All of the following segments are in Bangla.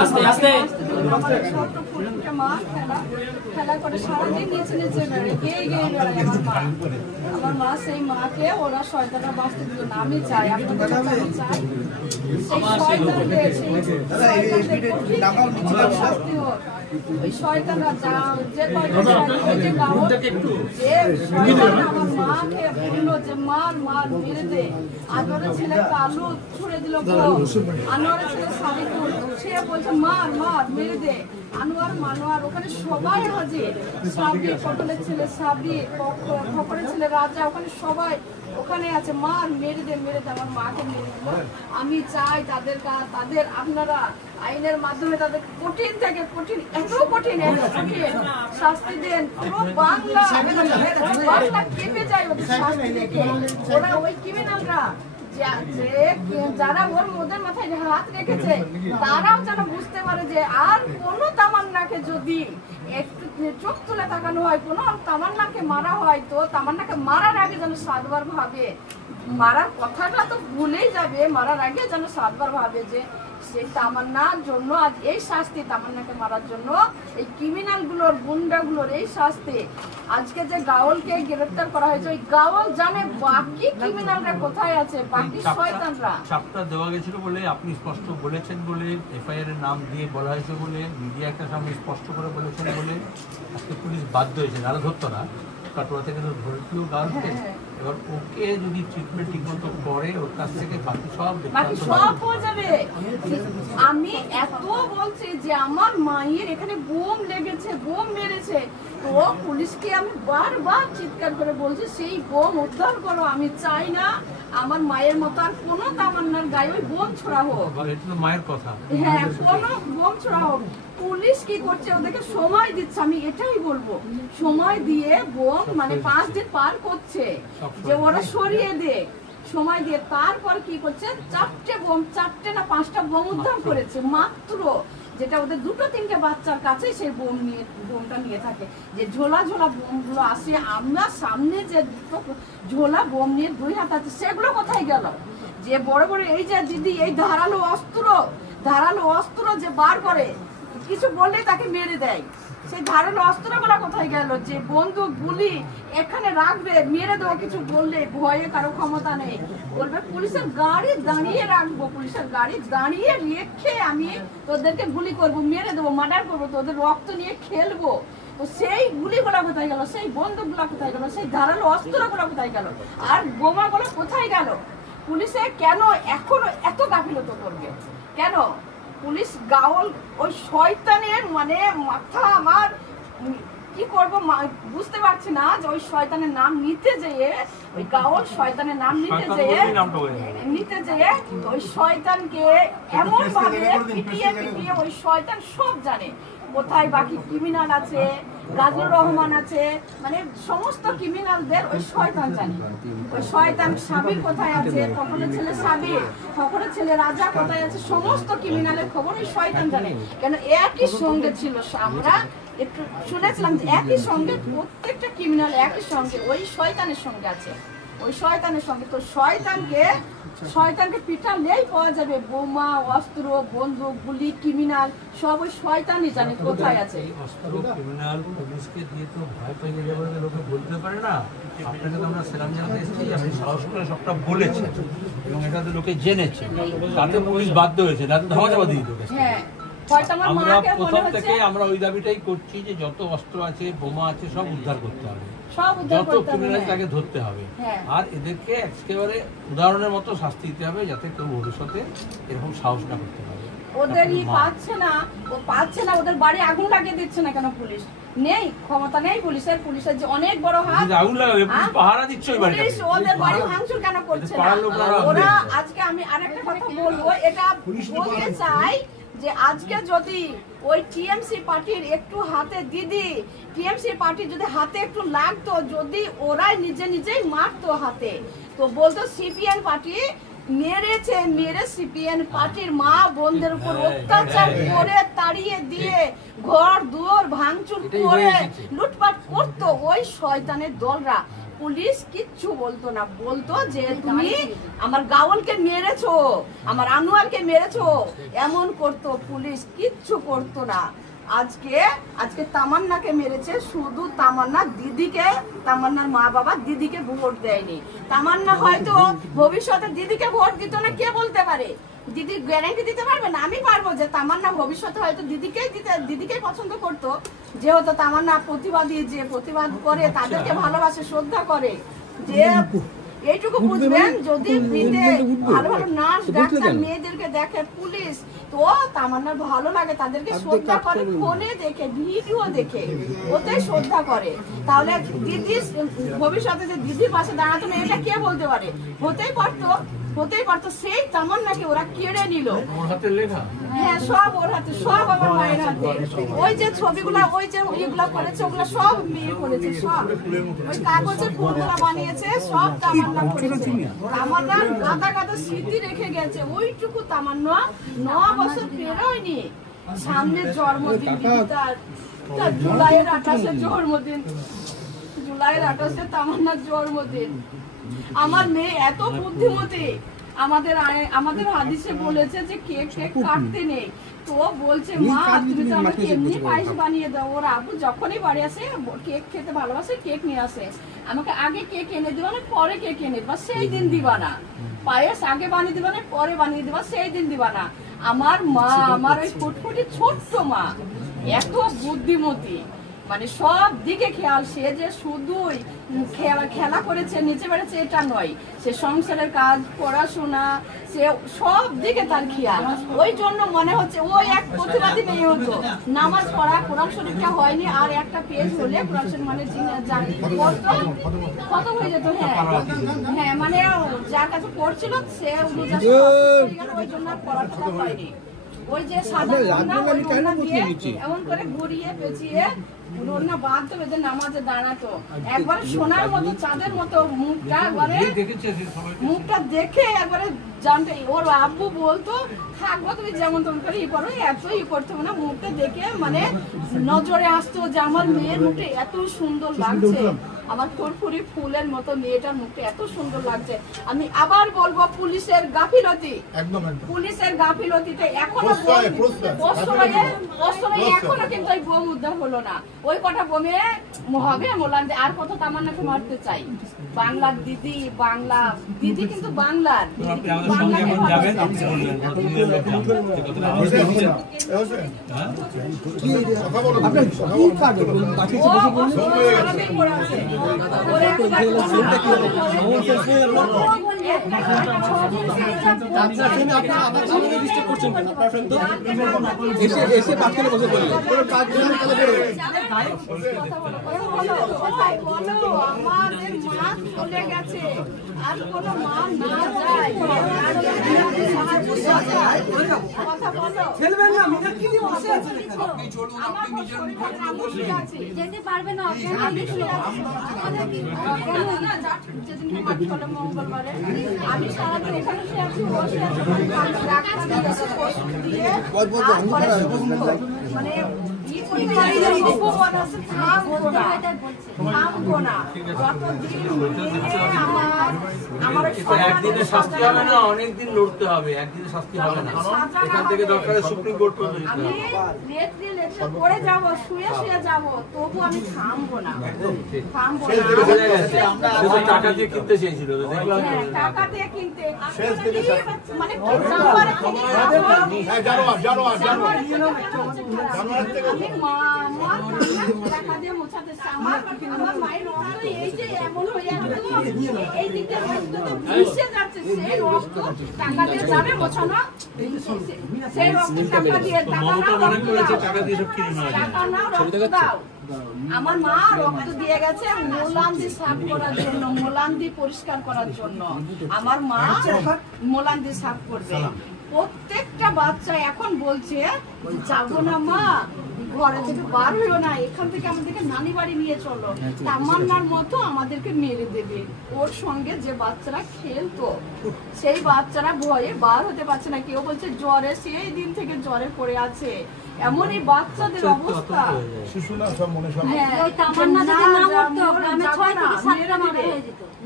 আস্তে আস্তে খেলা করে সারাদিন নিচে নিচে বেড়ে গেয়ে গেয়ে বেড়ায় আমার মা সেই মাকে ওরা শয়তানরা বাঁচতে দিল না। আমি চাই আপনাদের কাছে আমি চাই সেই শয়তানদের শাস্তি হোক। ওই শয়তানরা যা যে আমার মাকে বললো যে মার মার মেরে দে। আনোয়ারের ছেলে কালু ছুড়ে দিল, আনোয়ারের ছেলে সাবিকুল সে বলছে মার মার মেরে দে। আনোয়ার মানোয়ার ওখানে সবাই হাজির, সাবির পটলের ছেলে সাবির, খবরের ছেলে রাজা, ওখানে সবাই ওখানে আছে। মার মেরে দে মেরে দে, আমার মাকে মেরে দিল। আমি চাই তাদের আপনারা আইনের মাধ্যমে তাদের কঠিন থেকে কঠিন এত কঠিন শাস্তি দেন। পুরো বাংলা কেঁপে যায় ওদের শাস্তি দেখে। ওরা ওই ক্রিমিনালরা যারা ওদের মাথায় হাত রেখেছে তারাও যেন বুঝতে পারে যে আর কোনো তামান্নাকে যদি একটু চোখ তুলে তাকানো হয়, কোনো তামান্নাকে মারা হয়, তো তামান্নাকে মারার আগে যেন সাতবার ভাবে। মারার কথাটা তো ভুলেই যাবে, মারার আগে যেন সাতবার ভাবে যে সেই তামান্নার জন্য আজ এই শাস্তি, তামান্নাকে মারার জন্য এই ক্রিমিনালগুলোর গুন্ডাগুলোর এই শাস্তি। আজকে যে গাওলকে গ্রেফতার করা হয়েছে, ওই গাওল জানে বাকি ক্রিমিনালরা কোথায় আছে, বাকি শয়তানরা। চাপটা দেওয়া গেছিল বলে আপনি স্পষ্ট বলেছেন বলে, এফআইআর এর নাম দিয়ে বলা হয়েছে বলে, মিডিয়া একটা সামনে স্পষ্ট করে বলেছেন বলে আজকে পুলিশ বাধ্য হয়েছে, নাহলে ধরতো না। কাটোয়া থেকে তো ধরেছিল গার্লকে, এবার ওকে যদি ট্রিটমেন্ট ঠিক মতো করে ওর কাছ থেকে বাকি সব হয়ে যাবে। আমি এত বলছি যে আমার মায়ের এখানে বোম লেগেছে, বোম মেরেছে, তো পুলিশকে আমি বারবার চিৎকার করে বলছি সেই বোম উদ্ধার করো। আমি চাই না আমার মায়ের মতো আর কোনো তামান্নার গায়ে ওই বোম ছোড়া হোক। মায়ের কথা, হ্যাঁ, কোনো বোম ছোড়া হোক। পুলিশ কি করছে, ওদেরকে সময় দিচ্ছে, আমি এটাই বলবো। সময় দিয়ে বোম মানে 5 দিন পার করছে যে ওরা সরিয়ে দে, সময় দিয়ে তারপর কি করছে 4টে না 5টা বোম উদ্ধার করেছে মাত্র, যেটা ওদের 2-3টে বাচ্চার কাছে সেই বোমটা নিয়ে থাকে। যে ঝোলা ঝোলা বোমগুলো আসে, আমরা সামনে যে ঝোলা বোম নিয়ে 2 হাত আছে, সেগুলো কোথায় গেল? যে বড় বড় এই যে দিদি এই ধারালো অস্ত্র যে বার করে, কিছু বললে তাকে মেরে দেয়, সেই ধারালো অস্ত্রগুলো কোথায় গেল? যে বন্দুক গুলি এখানে রাখবে, মেরে দেবো কিছু বললে, ভয়ে কারো ক্ষমতা নেই। বলবে পুলিশের গাড়ি দাঁড়িয়ে রাখবো, পুলিশের গাড়ি দাঁড়িয়ে রেখে আমি তোদেরকে গুলি করবো, মেরে দেবো, মার্ডার করবো, তোদের রক্ত নিয়ে খেলবো। তো সেই গুলিগুলো কোথায় গেল? সেই বন্দুকগুলো কোথায় গেল? সেই ধারালো অস্ত্রগুলো কোথায় গেল? আর বোমাগুলো কোথায় গেল? পুলিশে কেন এখনো এত গাফিলতি করবে? কেন পুলিশ গাওল ওই শয়তানের মানে মাথা আমার কি করব বুঝতে পারছি না। যে ওই শয়তানের নাম নিতে যেয়ে, ওই গাওল শয়তানের নাম নিতে যেয়ে ওই শয়তানকে এমন ভাবে পিটিয়ে ওই শয়তান সব জানে কোথায় বাকি ক্রিমিনাল আছে, গাজীর রহমান আছে, মানে সমস্ত ক্রিমিনালদের ওই শয়তান জানে। ওই শয়তান সাবির কোথায় আছে, পটলের ছেলে সাবির, খবরের ছেলে রাজা কোথায় আছে, সমস্ত ক্রিমিনালের খবর ওই শয়তান জানে। কেন একই সঙ্গে ছিল, আমরা একটু শুনেছিলাম যে একই সঙ্গে প্রত্যেকটা ক্রিমিনাল একই সঙ্গে ওই শয়তানের সঙ্গে আছে, ওই শয়তানের সঙ্গে। তো শয়তানকে পিটালেই পাওয়া যাবে বোমা, অস্ত্র, বন্দুক, গুলি, ক্রিমিনাল সব ওই শয়তানই জানে কোথায় আছে। অস্ত্র ক্রিমিনাল পুলিশকে দিয়ে তো ভয় পেয়ে যাবে, লোকে বলতে পারে না। আপনাকে তো আমরা সেলাম জানাতে এসেছি, আপনি সাহস করে সবটা বলেছেন এবং এটা তো লোকে জেনেছে, তাতে পুলিশ বাধ্য হয়েছে, তাতে ধামাচাপা দিয়ে দিয়েছে। আমরা প্রথম থেকে আমরা ওই দাবিটাই করছি যে যত অস্ত্র আছে, বোমা আছে, সব উদ্ধার করতে হবে, যত ক্রিমিনাল তাকে ধরতে হবে, আর এদেরকে একেবারে উদাহরণের মতো শাস্তি দিতে হবে, যাতে কেউ ভবিষ্যতে এরকম সাহস না করতে পারে। ওদেরই পাচ্ছে না, ওদের বাড়ি আগুন লাগিয়ে দিচ্ছে না কেন? পুলিশ নেই, ক্ষমতা নেই পুলিশের যে অনেক বড় হাত, আগুন লাগাবে, পুলিশ পাহারা দিচ্ছে ওই বাড়িতে, ওদের বাড়ি ভাঙচুর কেন করছে না ওরা? আজকে আমি আরেকটা কথা বলবো, এটা বলতে চাই যে আজকে যদি ওই টিএমসি পার্টির একটু হাতে টিএমসি পার্টি যদি হাতে একটু লাগতো, যদি ওরাই নিজেই মারতো হাতে, তো বলতো সিপিএম পার্টি মেরে সিপিএন পার্টির মা বোনদের উপর অত্যাচার করে তাড়িয়ে দিয়ে ঘর দুয়ার ভাঙচুর করে লুটপাট করতো ওই শয়তানের দলরা। পুলিশ কিচ্ছু বলতো না, বলতো যে তুমি আমার গাওয়ালকে মেরেছো, আমার আনোয়ারকে মেরেছো, এমন করতো। পুলিশ কিচ্ছু করতো না। আজকে তামান্নাকে মেরেছে, শুধু তামান্না দিদিকে, তামান্নার মা বাবা দিদিকে ভোট দেয়নি। তামান্না হয়তো ভবিষ্যতে দিদিকে ভোট দিত না, কে বলতে পারে? দিদি গ্যারান্টি দিতে পারবে না। আমি পারবো যে তামান্না ভবিষ্যতে হয়তো দিদিকেই পছন্দ করতো, যেহেতু তামান্না প্রতিবাদী, যে প্রতিবাদ করে তাদেরকে ভালোবাসে, শ্রদ্ধা করে। যে এইটুকু বুঝবেন, যদি ভালো ভালো নার্স ডাক্তার মেয়েদেরকে দেখে পুলিশ, তো তামান্নার ভালো লাগে, তাদেরকে শ্রদ্ধা করে, ফোনে দেখে, ভিডিও দেখে, ওতে শ্রদ্ধা করে। তাহলে দিদি ভবিষ্যতে যে দিদির পাশে দাঁড়াতো না, এটা কে বলতে পারে? হতেই পারতো। সেই তামান্নাকে ওরা কেড়ে নিল। হ্যাঁ, সব ওর হাতে, সব আমার মায়ের হাতে। ওই যে ছবিগুলা, ওই যে ইয়েগুলা করেছে, ওগুলা সব মেয়ে করেছে, সব ওই কাগজের ফুলগুলা বানিয়েছে, সব তামান্না করেছে। তামান্নার গাদা স্মৃতি রেখে গেছে। ওইটুকু তামান্না 9 বছর পেরোয়নি। সামনের জন্মদিন তার জুলাইয়ের 28 জন্মদিন, জুলাইয়ের 28 তামান্নার জন্মদিন। আমার মেয়ে এত বুদ্ধিমতী, আমাদের হাদিসে বলেছে যে কেক কাটতে নেই, তো বলছে মা তুমি তো আমাকে এমনি পায়েস বানিয়ে দাও। ওর আব্বু যখনই বাড়ি আসে, কেক খেতে ভালোবাসে, কেক নিয়ে আসে, আমাকে আগে কেক এনে দিবা না, পরে কেক এনে দিবা, সেই দিন দিবা না। পায়েস আগে বানিয়ে দিবা না, পরে বানিয়ে দিবা, সেই দিন দিবা না। আমার মা, আমার ওই ফুটফুটি ছোট্ট মা এত বুদ্ধিমতী, মানে সব দিকে খেয়াল। সে যে শুধুই খেলা করেছে, নিচে বেড়েছে এটা নয়, সে সংসারের কাজ, পড়াশোনা, সে সব দিকে তার খেয়াল। ওই জন্য মনে হচ্ছে ওই এক প্রতিবাদী মেয়ে হতো, নামাজ পড়া, কোরআন শরীফটা হয়নি, আর একটা পেজ হলে কোরআন শরীফ মানে খতম হয়ে যেত। হ্যাঁ, মানে যার কাছে পড়ছিল সে ওই জন্য পড়াশোনা হয়নি। ওই যে সাদা এমন করে ঘুরিয়ে পেঁচিয়ে ওড়না বাঁধতো, বেঁধে নামাজে দাঁড়াতো, একবারে সোনার মতো, চাঁদের মতো মুখটা, একবারে মুখটা দেখে একবারে জানতে। ওর আব্বু বলতো থাকবো তুমি যেমন তুমি করে ই করো, এত ই করতে না, মুখটা দেখে মানে নজরে আসতো যে আমার মেয়ের মুখটা এত সুন্দর লাগছে, আমার ফুরফুরি ফুলের মতো মেয়েটার মুখটা এত সুন্দর লাগছে। আমি আবার বলবো, পুলিশের গাফিলতি, পুলিশের গাফিলতিতে এখনো এখনো কিন্তু ওই বোম উদ্ধার হলো না। ওই কটা বোমে হবে মোলান্ডে, আর কত তামান্নাকে মারতে চাই। বাংলার দিদি, বাংলা দিদি কিন্তু বাংলার আমাদের মা চলে গেছে, আর কোন মা না যায়। কথা বলো, যেতে পারবে না, মঙ্গলবারে আমি সারাদিন এখানে মানে একদিনে শাস্তি হবে না, অনেকদিন লড়তে হবে, একদিনে শাস্তি হবে না। এখান থেকে দরকার সুপ্রিম কোর্ট পর্যন্ত পড়ে যাবো, শুয়ে যাবো, তবু আমি থামবো না, থামবো না। টাকা দিয়ে কিনতে চেয়েছিল, টাকা দিয়ে কিনতে, মানে টাকা দিয়ে মোছাতে আমার মায়ের রক্ত এই যে এমন হয়ে গেল, এই দিকটা রক্ত মিশে যাচ্ছে, সেই রক্ত টাকা দিয়ে যাবে মোছানো, সেই রক্ত টাকা দিয়ে, টাকা নাও রক্ত দাও। আমার মা রক্ত দিয়ে গেছে মোলান্দি সাফ করার জন্য, মোলান্দি পরিষ্কার করার জন্য। আমার মা মোলান্দি সাফ করবে। প্রত্যেকটা বাচ্চা এখন বলছে যাবো না মা, ঘরে থেকে বার হইও না, এখান থেকে আমাদেরকে নানি বাড়ি নিয়ে চলো, তামান্নার মতো আমাদেরকে মেরে দেবে। ওর সঙ্গে যে বাচ্চারা খেলতো সেই বাচ্চারা ভয়ে বার হতে পারছে না, কেউ বলছে জ্বরে, সেই দিন থেকে জ্বরে পড়ে আছে। এমনই বাচ্চাদের অবস্থা। শিশু না সব মনে সব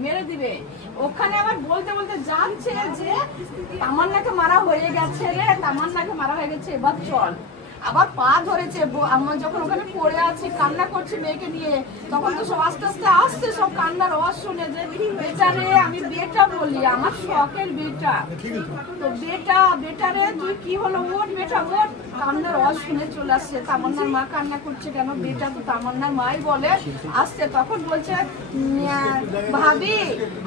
মেরে দিবে। ওখানে আবার বলতে বলতে জানছে যে তামান্নাকে মারা হয়ে গেছে রে, তামান্নাকে মারা হয়ে গেছে, এবার চল। আবার পা ধরেছে, আমার যখন ওখানে পড়ে আছি কান্না করছি মেয়েকে নিয়ে, তখন তো সব আস্তে আস্তে আসছে, সব কান্নার আওয়াজ শুনে যে বেটা রে, আমি বেটা বলি, আমার শখের বেটা, তো বেটা রে তুই কি হলো, ওর বেটা ওর, কান্নার আওয়াজ শুনে চলে আসছে। তামান্নার মা কান্না করছে কেন, বেটা তো তামান্নার মাই বলে আসছে। তখন বলছে ভাবি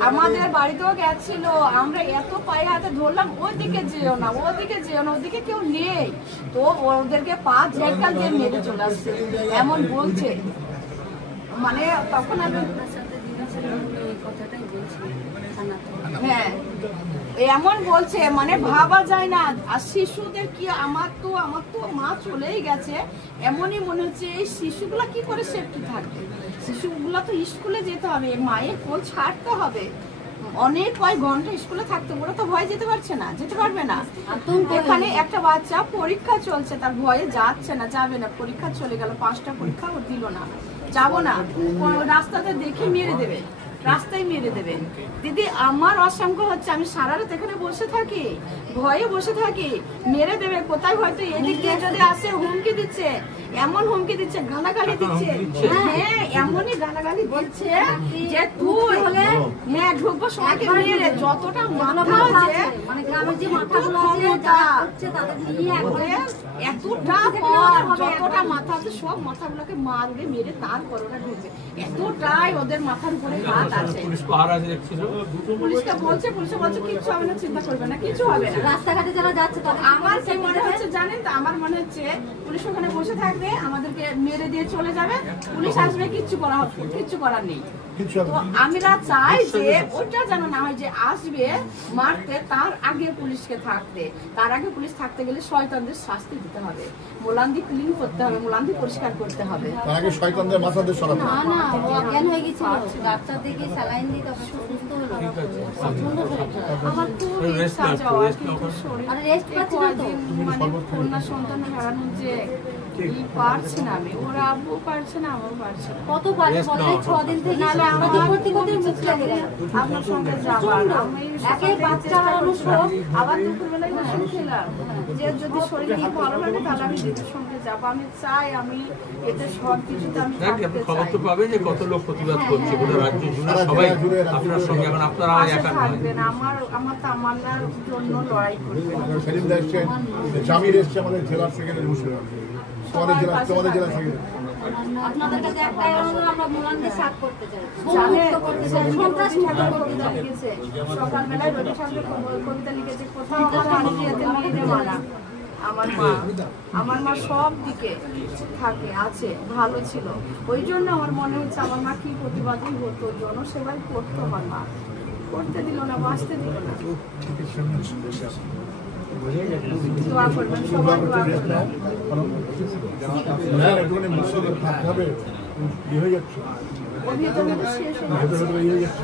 আমাদের বাড়িতেও গেছিল, আমরা এত পায়ে হাতে ধরলাম, ওদিকে যেও না, ওদিকে যেও না, ওদিকে কেউ নেই, তো ওদেরকে পা ঝেঁকা দিয়ে মেরে চলে আসছে, এমন বলছে। মানে তখন আমি হ্যাঁ এমন বলছে, মানে ভাবা যায় না। আর শিশুদের কি, আমার তো মা চলেই গেছে, এমনই মনে হচ্ছে এই শিশুগুলা কি করে সেফটি থাকবে। শিশুগুলা তো স্কুলে যেতে হবে, মায়ের কোল ছাড়তে হবে, অনেক কয়েক ঘন্টা স্কুলে থাকতে, ওরা তো ভয় যেতে পারছে না, যেতে পারবে না। এখানে একটা বাচ্চা পরীক্ষা চলছে, তার ভয়ে যাচ্ছে না, যাবে না, পরীক্ষা চলে গেল, 5টা পরীক্ষা ও দিল না, যাবো না, রাস্তাতে দেখে মেরে দেবে, রাস্তায় মেরে দেবে। দিদি আমার অসংখ্য হচ্ছে, আমি সারা রাত এখানে বসে থাকি, ভয়ে বসে থাকি, মেরে দেবে কোথায়, হয়তো এদিক দিয়ে যদি আসে হুমকি দিচ্ছে, এমন হুমকি দিচ্ছে, গালাগালি দিচ্ছে, হ্যাঁ এমনই গালাগালি দিচ্ছে যে তুই হ্যাঁ ঢুকবো সবাইকে মেরে, যতটা মাথা আছে মানে গ্রামের যে মাথাগুলো আছে এতটা যতটা মাথা আছে সব মাথাগুলোকে মারবে, মেরে তারপর ওরা ঢুকবে, এতটাই ওদের মাথার উপরে হাত আছে। পুলিশকে বলছে, পুলিশে বলছে কিচ্ছু হবে না, চিন্তা করবে না, কিছু হবে না। রাস্তাঘাটে যারা যাচ্ছে তাদের আমার কি মনে হচ্ছে জানেন তো, আমার মনে হচ্ছে পুলিশ ওখানে বসে থাকবে, আমাদেরকে মেরে দিয়ে চলে যাবে, পুলিশ আসবে, কিচ্ছু করার নেই। তো আমরা চাই যে ওটা যেন না হয় যে আসবে মারতে, তার আগে পুলিশকে থাকতে, তার আগে পুলিশ থাকতে গেলে শয়তানদের শাস্তি দিতে হবে, মোলান্দি ক্লিন করতে হবে, মোলান্দি পরিষ্কার করতে হবে, তার আগে শয়তানদের মাথাদের সরাতে না না অজ্ঞান হয়ে গেছিল, ডাক্তারদেরকে স্যালাইন দিয়ে তখন সুস্থ হলো। আমার খুব ইচ্ছা যাওয়ার, কিন্তু শরীর আর রেস্ট পাচ্ছি না তো, মানে কন্যা সন্তান হারানোর যে পারছি না আমি, ওরা আব্বু পারছে না, আমারও পারছে না। কত পারে বলে 6 দিন থেকে নাহলে আমাদের করতে করতে মুখ লেগে গেল। আপনার সঙ্গে যাবার আমি একে বাচ্চা হারানোর শোক, আবার দুপুরবেলায় ওষুধ খেলাম যে যদি শরীর কি ভালো লাগে তাহলে আমি দিদির সঙ্গে যাবো, আমি চাই আমি এতে সব কিছুতে আমি থাকতে খবর চাই। তো পাবেন যে কত লোক প্রতিবাদ করছে, গোটা রাজ্য জুড়ে সবাই আপনার সঙ্গে, এখন আপনারা পাশে একা নয়। থাকবেন, আমার তামান্নার জন্য লড়াই করবেন। সেদিন এসছে, জামির এসছে আমাদের জেলার সেক্রেটারি মুর্শিদাবাদ, তোমাদের জেলা সেক্রেটারি। আপনাদের কাছে একটাই অনুরোধ, আমরা মোলান্দি সাফ করতে চাই, জানেন, মুক্ত করতে চাই, সন্ত্রাস মুক্ত করতে চাই। লিখেছে সকালবেলায় রবি ঠাকুর কবিতা লিখেছে, কোথাও আমার আত্মীয়দের মেয়েদের মানা। আমার মা সব দিকে থাকে আছে, ভালো ছিল, ওই জন্য আমার মনে হচ্ছে আমার মা কি প্রতিবাদী হতো, জনসেবাই করতো, আমার মা করতে দিল না, বাঁচতে দিল না। দোয়া করবেন, সবাই দোয়া করবেন। থাকতে হবে, ইয়ে হয়ে যাচ্ছে, অভিযোগ শেষ হয়ে যাচ্ছে।